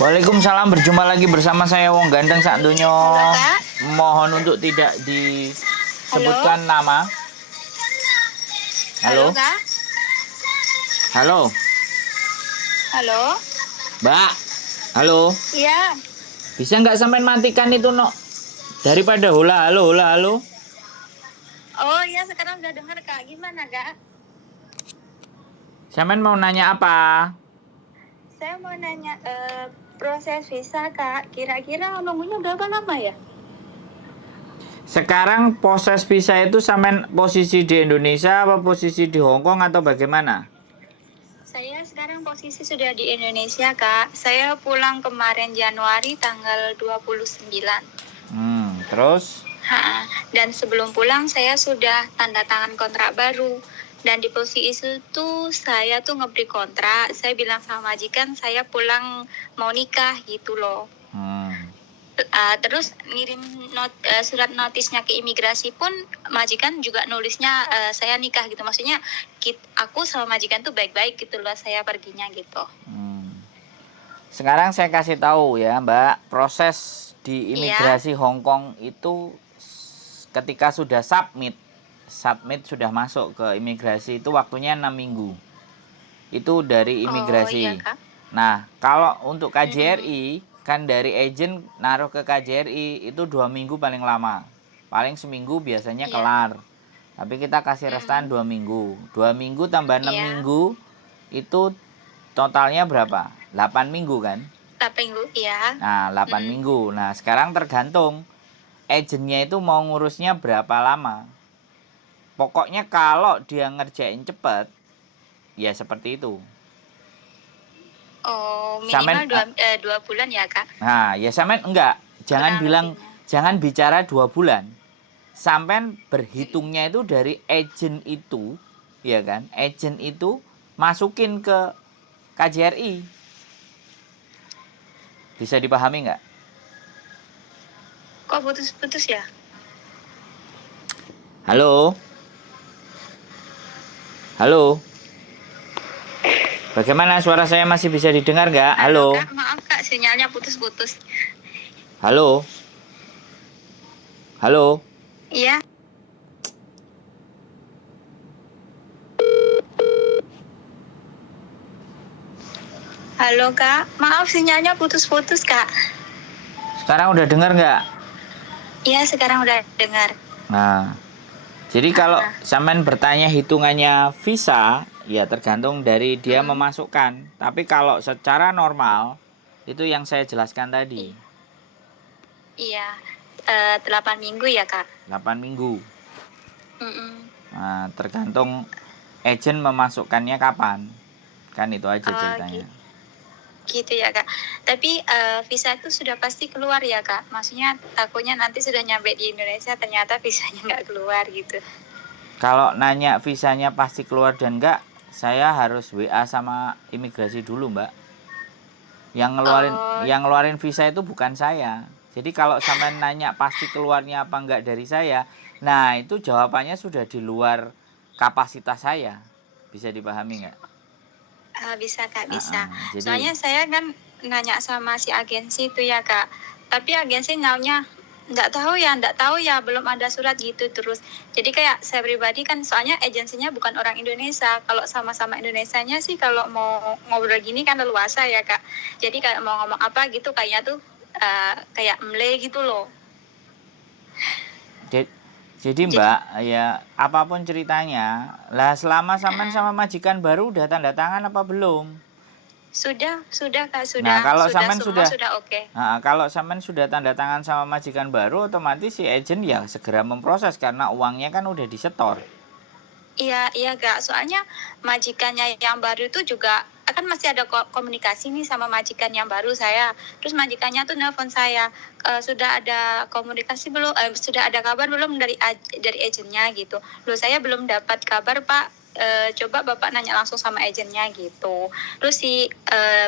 Waalaikumsalam, berjumpa lagi bersama saya Wong Ganteng sak donyo. Halo Kak. Mohon untuk tidak Halo. disebutkan nama. Halo Halo, Kak. halo, Halo. Mbak. Halo, Iya. bisa nggak sampean matikan itu no? Daripada hula halo hula halo. Oh iya, sekarang udah dengar Kak. Gimana Kak? Sampean mau nanya apa? Saya mau nanya proses visa Kak. Kira-kira nunggunya berapa lama ya? Sekarang proses visa itu sampean posisi di Indonesia apa posisi di Hong Kong atau bagaimana? Saya sekarang posisi sudah di Indonesia Kak. Saya pulang kemarin Januari tanggal 29. Terus? Dan sebelum pulang saya sudah tanda tangan kontrak baru. Dan di posisi itu saya tuh ngeberi kontrak. Saya bilang sama majikan saya pulang mau nikah gitu loh. Terus ngirim surat notisnya ke imigrasi pun majikan juga nulisnya saya nikah gitu. Maksudnya aku sama majikan tuh baik-baik gitu loh, saya perginya gitu. Sekarang saya kasih tahu ya Mbak, proses di imigrasi Hong Kong itu ketika sudah submit sudah masuk ke imigrasi itu waktunya 6 minggu. Itu dari imigrasi. Iya, Kak. Nah, kalau untuk KJRI kan dari agent naruh ke KJRI itu 2 minggu paling lama. Paling seminggu biasanya kelar. Tapi kita kasih restan 2 minggu. 2 minggu tambah 6 minggu itu totalnya berapa? 8 minggu kan? 8 minggu, iya. Nah, 8 minggu. Nah, sekarang tergantung agennya itu mau ngurusnya berapa lama. Pokoknya kalau dia ngerjain cepet, ya seperti itu. Oh, minimal 2 bulan ya, Kak? Nah, ya sampean enggak. Jangan bicara 2 bulan. Sampean berhitungnya itu dari agent itu, ya kan? Agent itu masukin ke KJRI. Bisa dipahami nggak? Kok putus-putus ya? Halo? Halo? Bagaimana suara saya masih bisa didengar nggak? Halo? Kak, maaf Kak, sinyalnya putus-putus. Halo? Halo? Iya. Halo Kak, maaf sinyalnya putus-putus Kak. Sekarang udah dengar nggak? Iya, sekarang udah dengar. Nah, jadi kalau sampean bertanya hitungannya visa, ya tergantung dari dia memasukkan. Tapi kalau secara normal, itu yang saya jelaskan tadi. Iya, 8 minggu ya Kak? 8 minggu. Nah, tergantung agent memasukkannya kapan. Kan itu aja ceritanya. Gitu ya Kak. Tapi visa itu sudah pasti keluar ya Kak? Maksudnya takutnya nanti sudah nyampe di Indonesia ternyata visanya nggak keluar gitu. Kalau nanya visanya pasti keluar dan enggak, saya harus WA sama imigrasi dulu Mbak. Yang ngeluarin visa itu bukan saya. Jadi kalau sampean nanya pasti keluarnya apa enggak dari saya, nah itu jawabannya sudah di luar kapasitas saya. Bisa dipahami enggak? Bisa Kak, bisa. Jadi, soalnya saya kan nanya sama si agensi itu ya Kak. Tapi agensi nyaunya nggak tahu ya, belum ada surat gitu terus. Jadi kayak saya pribadi kan, soalnya agensinya bukan orang Indonesia. Kalau sama-sama Indonesianya sih kalau mau ngobrol gini kan leluasa ya Kak. Jadi kayak mau ngomong apa gitu kayaknya tuh kayak mele gitu loh. Jadi Mbak, ya apapun ceritanya, lah selama sampean sama majikan baru udah tanda tangan apa belum? Sudah Kak, sudah. Nah, kalau sampean sudah oke. Nah, kalau sampean sudah tanda tangan sama majikan baru, otomatis si agent ya segera memproses karena uangnya kan udah disetor. Iya Kak, soalnya majikannya yang baru itu juga kan masih ada komunikasi nih sama majikan yang baru saya. Terus majikannya tuh nelpon saya, sudah ada komunikasi belum? Sudah ada kabar belum dari agennya gitu. Loh, saya belum dapat kabar Pak. Coba Bapak nanya langsung sama agennya gitu. Terus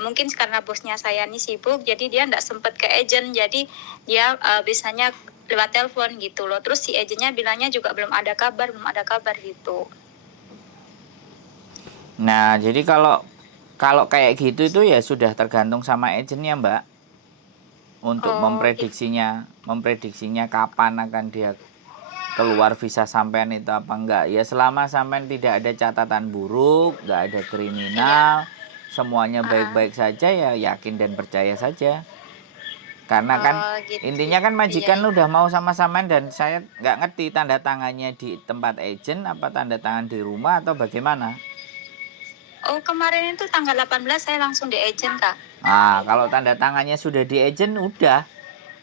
mungkin karena bosnya saya nih sibuk, jadi dia nggak sempet ke agen, jadi dia bisanya lewat telepon gitu loh. Terus si agennya bilangnya juga belum ada kabar gitu. Nah, jadi kalau Kalau kayak gitu itu ya sudah tergantung sama agennya, Mbak, untuk Oh, memprediksinya kapan akan dia keluar visa sampean itu apa enggak. Ya selama sampean tidak ada catatan buruk, enggak ada kriminal, iya. semuanya Ah, baik-baik saja, ya yakin dan percaya saja. Karena kan oh gitu. intinya kan Iya, majikan iya. udah mau sama sampean dan saya nggak ngerti tanda tangannya di tempat agent apa tanda tangan di rumah atau bagaimana. Oh, kemarin itu tanggal 18 saya langsung di agent, Kak. Nah, kalau tanda tangannya sudah di agent udah,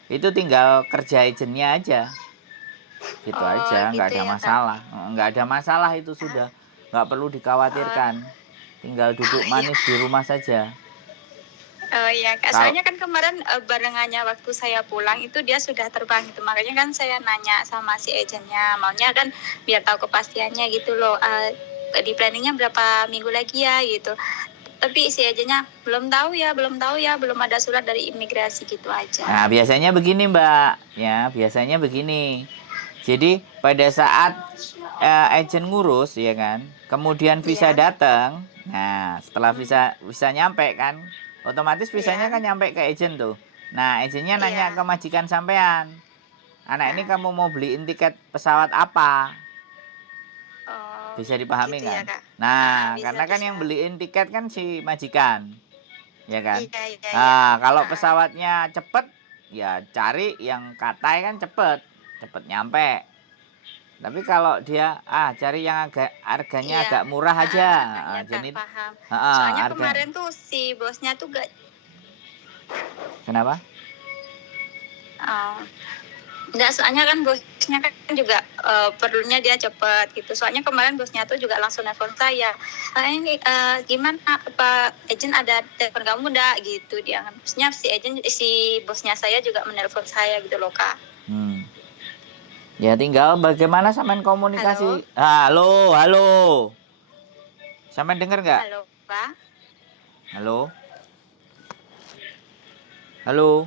itu tinggal kerja agentnya aja. Gitu Oh, aja, nggak gitu ada ya, Kak. masalah. Nggak ada masalah itu Ah, sudah, nggak perlu oh, dikhawatirkan. Tinggal oh duduk iya. manis di rumah saja. Oh iya, Kak. Kalau Soalnya kan kemarin barengannya waktu saya pulang itu dia sudah terbang gitu. Makanya kan saya nanya sama si agentnya. Maunya kan biar tahu kepastiannya gitu loh. Di planningnya berapa minggu lagi ya gitu. Tapi si agentnya belum tahu ya, belum tahu ya, belum ada surat dari imigrasi gitu aja. Nah, biasanya begini, Mbak. Ya, biasanya begini. Jadi, pada saat agent ngurus, ya kan, kemudian visa Iya, datang. Nah, setelah visa nyampe kan, otomatis visanya iya, kan nyampe ke agent tuh. Nah, agentnya nanya iya. ke majikan sampean, anak ini Nah, kamu mau beliin tiket pesawat apa? oh Bisa dipahami gitu ya, kan? Kak. Nah, Bisa, karena kan bisa. yang beliin tiket kan si majikan, ya kan? Iya, iya, iya. Nah, kalau Ah, pesawatnya cepet, ya cari yang katai kan cepet, cepet nyampe. Tapi kalau dia cari yang agak harganya iya, agak murah aja. iya, Kak, Jadi paham. Soalnya harga. kemarin tuh si bosnya tuh gak. Kenapa? Oh, enggak, soalnya kan bosnya kan juga perlunya dia cepet gitu. Soalnya kemarin bosnya tuh juga langsung nelfon saya. Ini gimana apa agent ada telepon kamu enggak gitu dia. Maksudnya si bosnya saya juga menelpon saya gitu loh, Kak. Hmm. Ya tinggal bagaimana sampean Halo? komunikasi. Halo, halo. Sampean denger nggak? Halo, Pak. Halo, halo.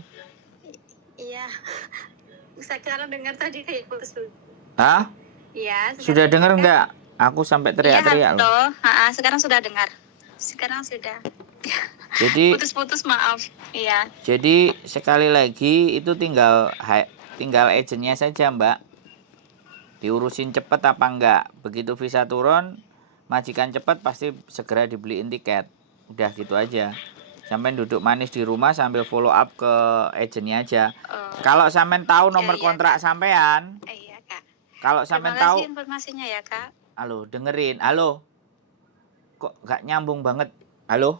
Iya, sekarang dengar tadi kayak putus. Hah? Iya, Sudah sekarang denger dengar, Kak. nggak? Aku sampai Iya, teriak-teriak loh. halo. Sekarang sudah dengar. Sekarang sudah. Jadi Putus-putus, maaf. Iya. Jadi sekali lagi itu tinggal agentnya saja, Mbak. Diurusin cepet apa enggak. Begitu visa turun, majikan cepet pasti segera dibeliin tiket. Udah gitu aja. Sampai duduk manis di rumah sambil follow up ke agentnya aja. Oh, Kalau sampean tahu iya, nomor iya, kontrak Kak. sampean, Iya, Kak. kalau Terima sampean kasih tahu, informasinya ya, Kak. halo, dengerin. Halo, kok nggak nyambung banget? Halo,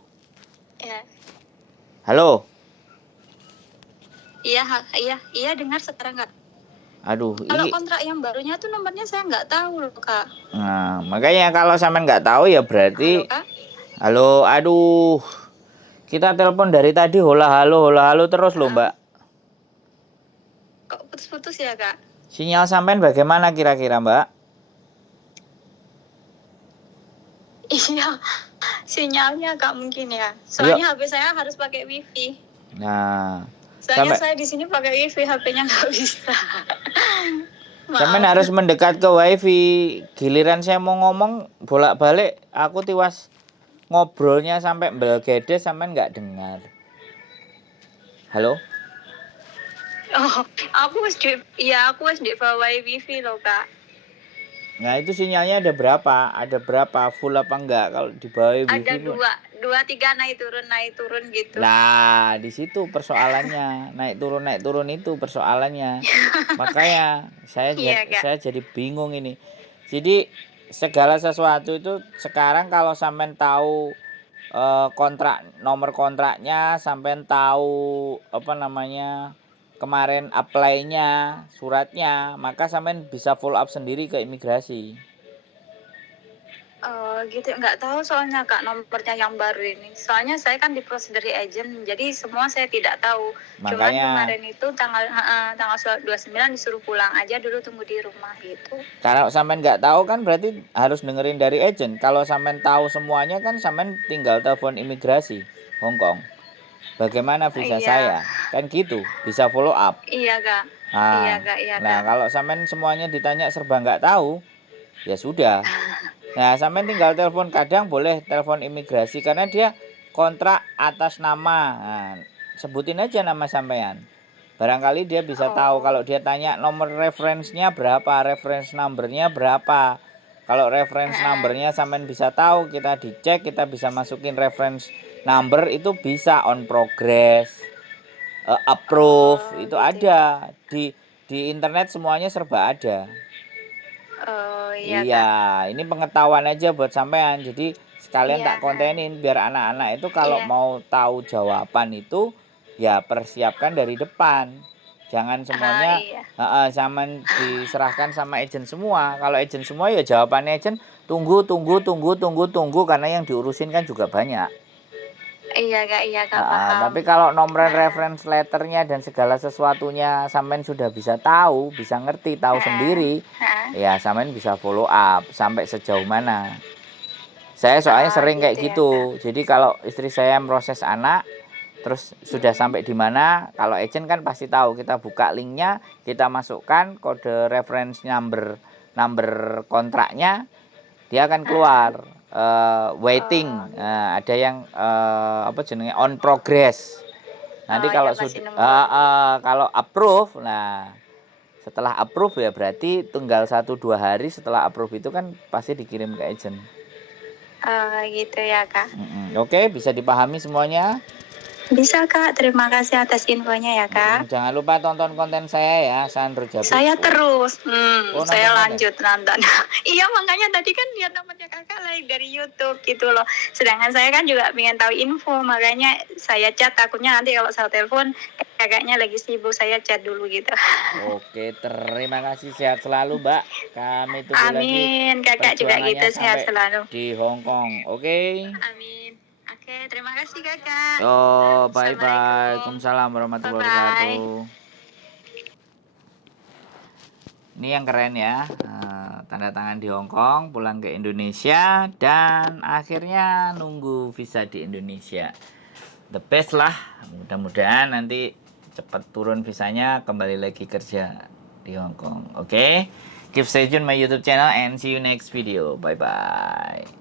Ya. halo. Iya, iya, iya dengar sekarang, Kak. Aduh, Kalau ini. kontrak yang barunya tuh nomornya saya nggak tahu loh, Kak. Nah, makanya kalau sampean nggak tahu ya Halo, berarti. Kak. Halo, aduh. Kita telepon dari tadi hola halo terus loh, Ah, Mbak. kok putus-putus ya, Kak? Sinyal sampean bagaimana kira-kira, Mbak? Iya, sinyalnya, Kak, mungkin ya. Ayo. Soalnya HP saya harus pakai WiFi. Nah, Soalnya sampai saya di sini pakai WiFi, HP-nya nggak bisa. sampean Maaf. harus mendekat ke WiFi. Giliran saya mau ngomong bolak-balik, aku tiwas ngobrolnya sampai belgedes sampean nggak dengar. Halo? Oh, aku harus di bawah WiFi loh, Kak. Nah, itu sinyalnya ada berapa? Ada berapa? Full apa enggak? Kalau di bawah Ada WiFi, dua, tiga naik turun gitu. nah, di situ persoalannya. Naik turun itu persoalannya. Makanya Iya, Kak. saya jadi bingung ini. Jadi segala sesuatu itu sekarang kalau sampean tahu nomor kontraknya, sampean tahu apa namanya? Kemarin apply-nya, suratnya, maka sampean bisa follow up sendiri ke imigrasi. Gitu, nggak tahu soalnya, Kak, nomornya yang baru ini. Soalnya saya kan diproses dari agent, jadi semua saya tidak tahu. Cuman Makanya kemarin itu tanggal 29 disuruh pulang aja dulu, tunggu di rumah gitu. kalau sampean nggak tahu kan berarti harus dengerin dari agent. Kalau sampean tahu semuanya kan sampean tinggal telepon imigrasi Hong Kong. Bagaimana visa Iya, saya? Kan gitu, bisa follow up. iya, Kak. Iya, Nah, Kak, iya, nah Kak. kalau sampean semuanya ditanya serba nggak tahu, ya sudah. Nah, sampean tinggal telepon, kadang boleh telepon imigrasi karena dia kontrak atas nama. Nah, sebutin aja nama sampean. Barangkali dia bisa tahu. Kalau dia tanya nomor referensinya berapa, reference numbernya berapa. Kalau reference numbernya sampean bisa tahu, kita dicek, kita bisa masukin reference number, itu bisa on progress, approve, itu gitu. ada di internet, semuanya serba ada. Oh iya, Iya, Kak. ini pengetahuan aja buat sampean. Jadi sekalian Iya, tak kontenin biar anak-anak itu kalau iya. mau tahu jawaban itu ya persiapkan dari depan. Jangan semuanya Iya. zaman diserahkan sama agent semua. Kalau agent semua ya jawabannya agent tunggu karena yang diurusin kan juga banyak. Iya Kak, paham. Tapi kalau nomor reference letternya dan segala sesuatunya sampean sudah bisa tahu, bisa ngerti, tahu sendiri, ya sampean bisa follow up sampai sejauh mana. Saya soalnya sering gitu kayak ya, gitu. Kak. Jadi kalau istri saya proses anak, terus sudah sampai di mana, kalau agent kan pasti tahu. Kita buka linknya, kita masukkan kode reference number kontraknya, dia akan keluar waiting. Ada yang apa jenenge on progress. Nanti kalau Masih sudah nunggu. kalau approve, nah setelah approve ya berarti tunggal 1-2 hari setelah approve itu kan pasti dikirim ke agent. Gitu ya, Kak. Oke, bisa dipahami semuanya? Bisa, Kak. Terima kasih atas infonya ya, Kak. Jangan lupa tonton konten saya ya, Sandro Jabrik. Saya terus, Oh, saya nonton lanjut nonton. Iya, makanya tadi kan lihat nomornya Kakak like dari YouTube gitu loh. Sedangkan saya kan juga pengen tahu info, makanya saya chat. Takutnya nanti kalau saya telepon, kakaknya lagi sibuk, saya chat dulu gitu. Oke, terima kasih, sehat selalu, Mbak. Kami tunggu lagi Amin, kakak juga perjuangannya gitu, sehat sampai selalu. di Hong Kong. Oke. Amin. Oke, terima kasih kakak. Oh, bye-bye. Assalamualaikum. Waalaikumsalam warahmatullahi Bye-bye. wabarakatuh. Ini yang keren ya, tanda tangan di Hong Kong, pulang ke Indonesia, dan akhirnya nunggu visa di Indonesia. The best lah, mudah-mudahan nanti cepat turun visanya, kembali lagi kerja di Hong Kong. Oke, keep stay tune my YouTube channel and see you next video. Bye bye.